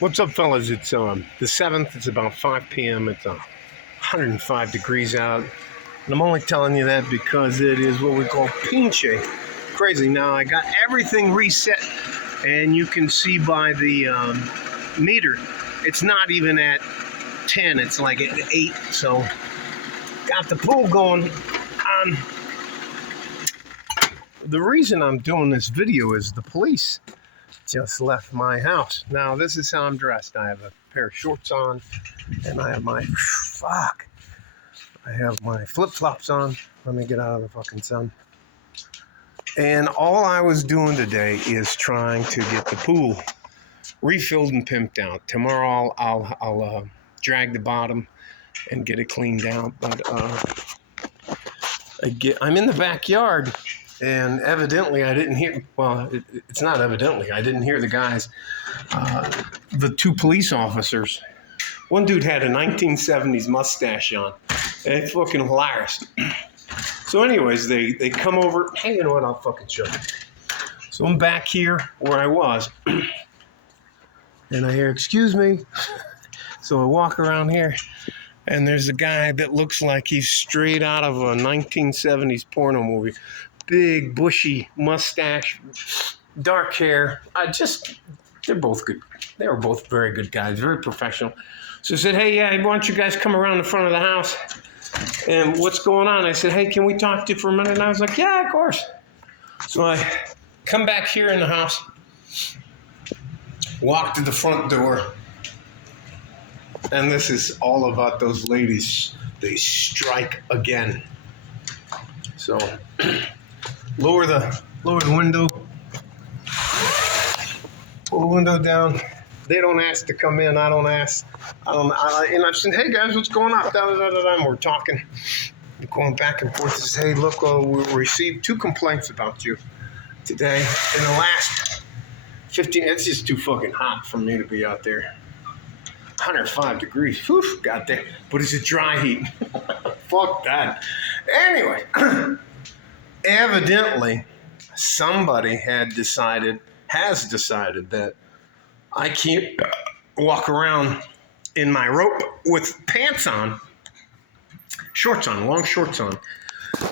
What's up, fellas? It's the 7th. It's about 5 p.m. It's 105 degrees out. And I'm only telling you that because it is what we call pinche. Crazy. Now, I got everything reset, and you can see by the meter, it's not even at 10. It's like at 8. So, got the pool going. The reason I'm doing this video is the police just left my house. Now, this is how I'm dressed. I have a pair of shorts on, and I have my flip-flops on. Let me get out of the fucking sun. And all I was doing today is trying to get the pool refilled and pimped out. Tomorrow I'll drag the bottom and get it cleaned out. But I'm in the backyard. And evidently, I didn't hear, well, it's not evidently, I didn't hear the guys, the two police officers. One dude had a 1970s mustache on. It's fucking hilarious. So anyways, they come over. Hey, you know what? I'll fucking show you. So I'm back here where I was. And I hear, excuse me. So I walk around here. And there's a guy that looks like he's straight out of a 1970s porno movie. Big, bushy mustache, dark hair. They're both good. They were both very good guys, very professional. So I said, hey, yeah, why don't you guys come around the front of the house? And what's going on? I said, hey, can we talk to you for a minute? And I was like, yeah, of course. So I come back here in the house, walk to the front door, and this is all about those ladies. They strike again. So lower the window, pull the window down. They don't ask to come in. I don't ask. And I said, hey guys, what's going on? And we're talking, going back and forth. I said, hey, look, we received 2 complaints about you today. In the last 15, it's just too fucking hot for me to be out there. 105 degrees. Whew, got there. But it's a dry heat. Fuck that. Anyway. Evidently, somebody has decided that I can't walk around in my robe with pants on, shorts on, long shorts on,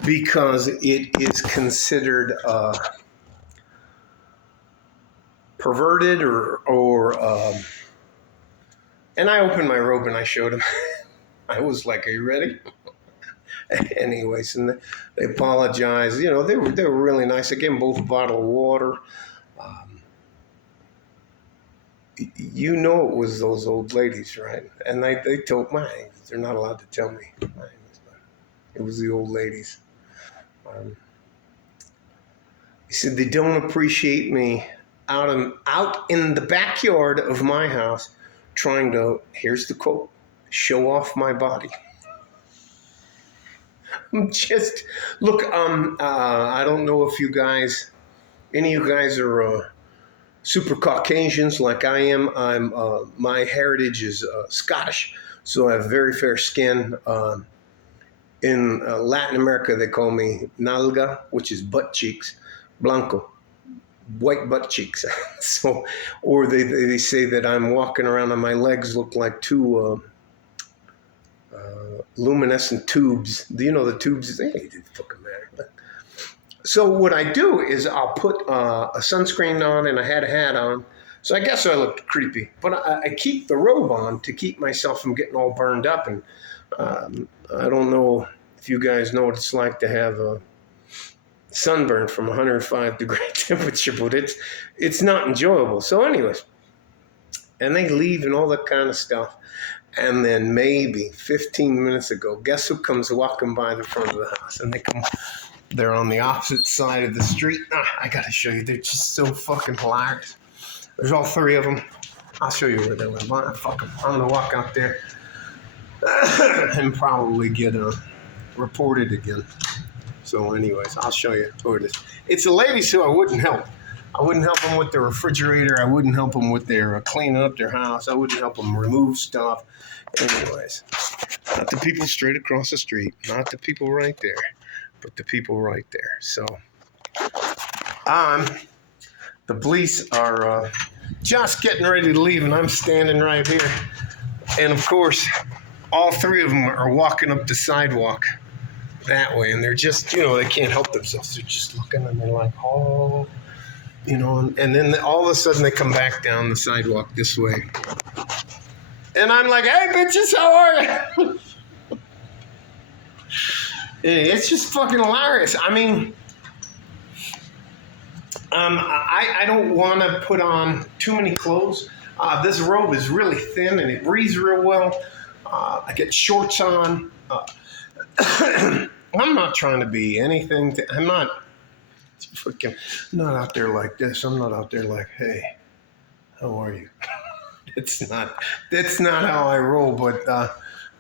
because it is considered perverted and I opened my robe and I showed him. I was like, are you ready? Anyways, and they apologized. You know, they were really nice. I gave them both a bottle of water. You know, it was those old ladies, right? And they told me, they're not allowed to tell me. It was the old ladies. He said they don't appreciate me out in the backyard of my house trying to, here's the quote, show off my body. Just look. I don't know if any of you guys are super Caucasians like I am. My heritage is Scottish, so I have very fair skin. In Latin America, they call me nalga, which is butt cheeks, blanco, white butt cheeks. So, or they say that I'm walking around and my legs look like 2. Luminescent tubes. Do you know the tubes? Hey, it didn't fucking matter. So what I do is I'll put a sunscreen on and I had a hat on. So I guess I looked creepy. But I keep the robe on to keep myself from getting all burned up. And I don't know if you guys know what it's like to have a sunburn from 105 degree temperature, but it's not enjoyable. So anyways, and they leave and all that kind of stuff. And then maybe 15 minutes ago, guess who comes walking by the front of the house? And they're on the opposite side of the street. I gotta show you. They're just so fucking hilarious. There's all 3 of them. I'll show you where they live. Fuck them. I'm gonna walk out there and probably get reported again. So anyways, I'll show you who it is. It's the ladies who I wouldn't help. I wouldn't help them with their refrigerator. I wouldn't help them with their cleaning up their house. I wouldn't help them remove stuff. Anyways, not the people straight across the street, not the people right there, but the people right there. So, the police are just getting ready to leave, and I'm standing right here. And of course, all three of them are walking up the sidewalk that way, and they're just, they can't help themselves. They're just looking, and they're like, oh, and then all of a sudden they come back down the sidewalk this way. And I'm like, hey, bitches, how are you? It's just fucking hilarious. I mean, I don't want to put on too many clothes. This robe is really thin and it breathes real well. I get shorts on. I'm not trying to be anything. I'm not out there like this. I'm not out there like, hey, how are you? That's not how I roll. But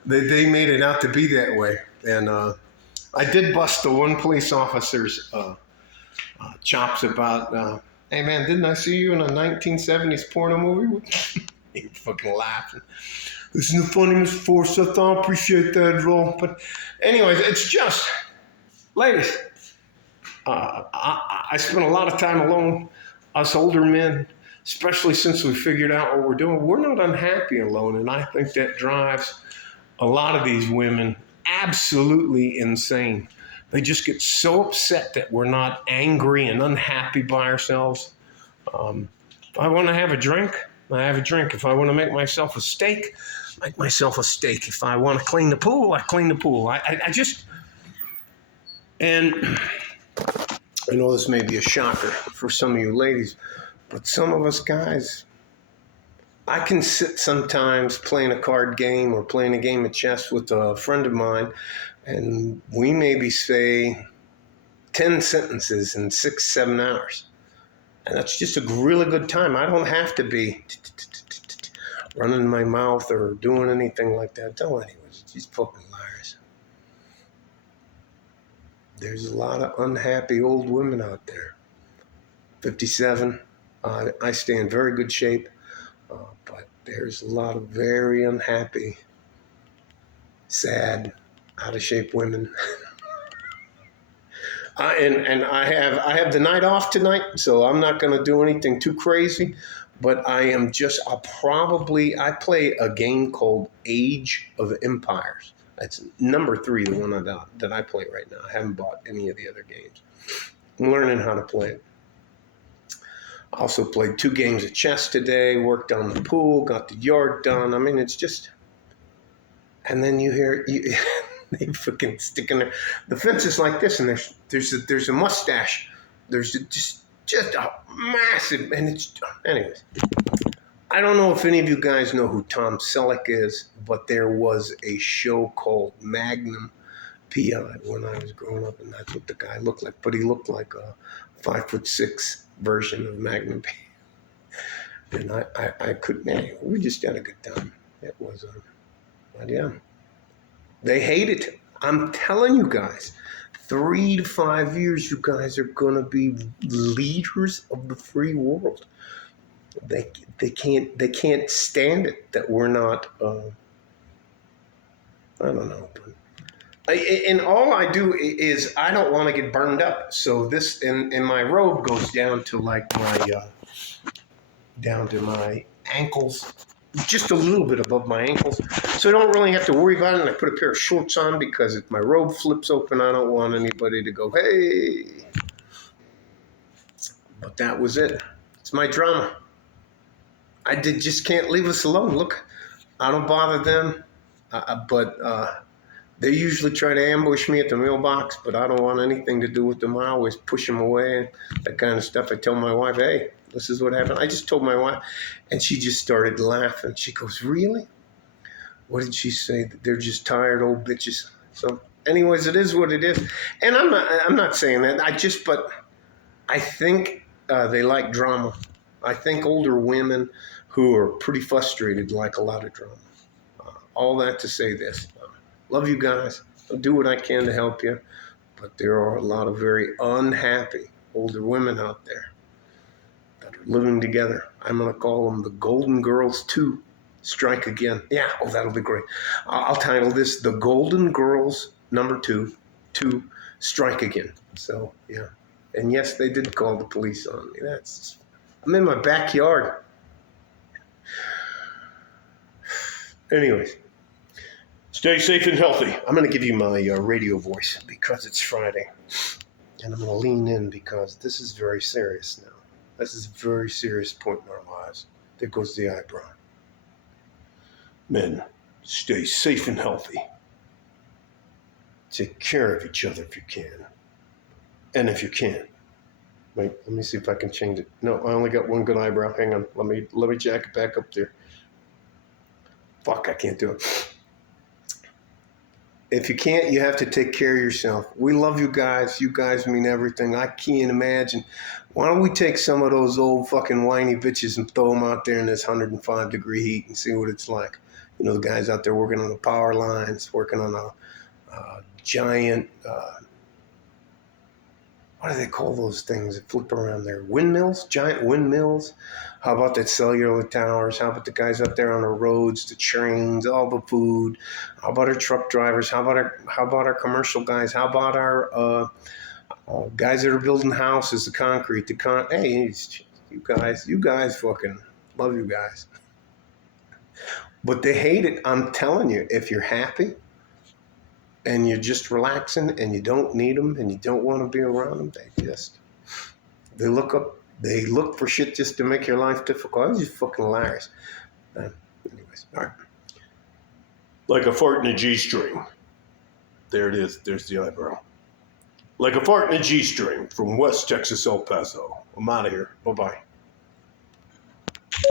they made it out to be that way. And I did bust the one police officer's chops about, hey man, didn't I see you in a 1970s porno movie? He fucking laughing. Isn't it funny, Mr. Forsyth? I appreciate that role. But anyways, it's just, ladies, I spend a lot of time alone. Us older men, especially since we figured out what we're doing, we're not unhappy alone. And I think that drives a lot of these women absolutely insane. They just get so upset that we're not angry and unhappy by ourselves. If I want to have a drink, I have a drink. If I want to make myself a steak, make myself a steak. If I want to clean the pool, I clean the pool. I just, and I know this may be a shocker for some of you ladies, but some of us guys, I can sit sometimes playing a card game or playing a game of chess with a friend of mine, and we maybe say 10 sentences in 6-7 hours. And that's just a really good time. I don't have to be running my mouth or doing anything like that. Tell anyways, she's fucking liars. There's a lot of unhappy old women out there. 57. I stay in very good shape. But there's a lot of very unhappy, sad, out of shape women. And I have the night off tonight, so I'm not going to do anything too crazy. But I play a game called Age of Empires. That's number 3, the one that I play right now. I haven't bought any of the other games. I'm learning how to play it. I also played 2 games of chess today, worked on the pool, got the yard done. I mean, it's just, and then you hear, they fucking stick in there. The fence is like this, and there's a mustache. There's just a massive, and it's, anyways. I don't know if any of you guys know who Tom Selleck is, but there was a show called Magnum PI when I was growing up, and that's what the guy looked like. But he looked like a 5'6" version of Magnum PI. And I couldn't, man, we just had a good time. It was, but yeah. They hate it. I'm telling you guys, 3 to 5 years, you guys are gonna be leaders of the free world. They can't stand it that we're not. I don't know. And all I do is I don't want to get burned up. So this and my robe goes down to like down to my ankles, just a little bit above my ankles. So I don't really have to worry about it. And I put a pair of shorts on because if my robe flips open, I don't want anybody to go, hey. But that was it. It's my drama. Just can't leave us alone. Look, I don't bother them, but they usually try to ambush me at the mailbox, but I don't want anything to do with them. I always push them away, that kind of stuff. I tell my wife, hey, this is what happened. I just told my wife, and she just started laughing. She goes, really? What did she say? They're just tired old bitches. So anyways, it is what it is. And I'm not saying that. But I think they like drama. I think older women who are pretty frustrated like a lot of drama. All that to say this. Love you guys. I'll do what I can to help you. But there are a lot of very unhappy older women out there that are living together. I'm going to call them the Golden Girls 2 Strike Again. Yeah, that'll be great. I'll title this The Golden Girls number 2 Strike Again. So, yeah. And yes, they did call the police on me. I'm in my backyard. Anyways, stay safe and healthy. I'm going to give you my radio voice because it's Friday. And I'm going to lean in because this is very serious now. This is a very serious point in our lives. There goes the eyebrow. Men, stay safe and healthy. Take care of each other if you can. And if you can't, wait, let me see if I can change it. No, I only got one good eyebrow. Hang on. Let me jack it back up there. Fuck, I can't do it. If you can't, you have to take care of yourself. We love you guys. You guys mean everything. I can't imagine. Why don't we take some of those old fucking whiny bitches and throw them out there in this 105-degree heat and see what it's like? You know, the guys out there working on the power lines, working on a giant, what do they call those things that flip around there? Windmills? Giant windmills? How about that cellular towers? How about the guys up there on the roads, the trains, all the food? How about our truck drivers? How about our commercial guys? How about our guys that are building houses, the concrete, hey, you guys fucking love you guys. But they hate it. I'm telling you, if you're happy and you're just relaxing and you don't need them and you don't want to be around them, they look for shit just to make your life difficult. It's just fucking liars. Anyways, all right. Like a fart in a G-string. There it is. There's the eyebrow. Like a fart in a G-string from West Texas, El Paso. I'm out of here. Bye-bye.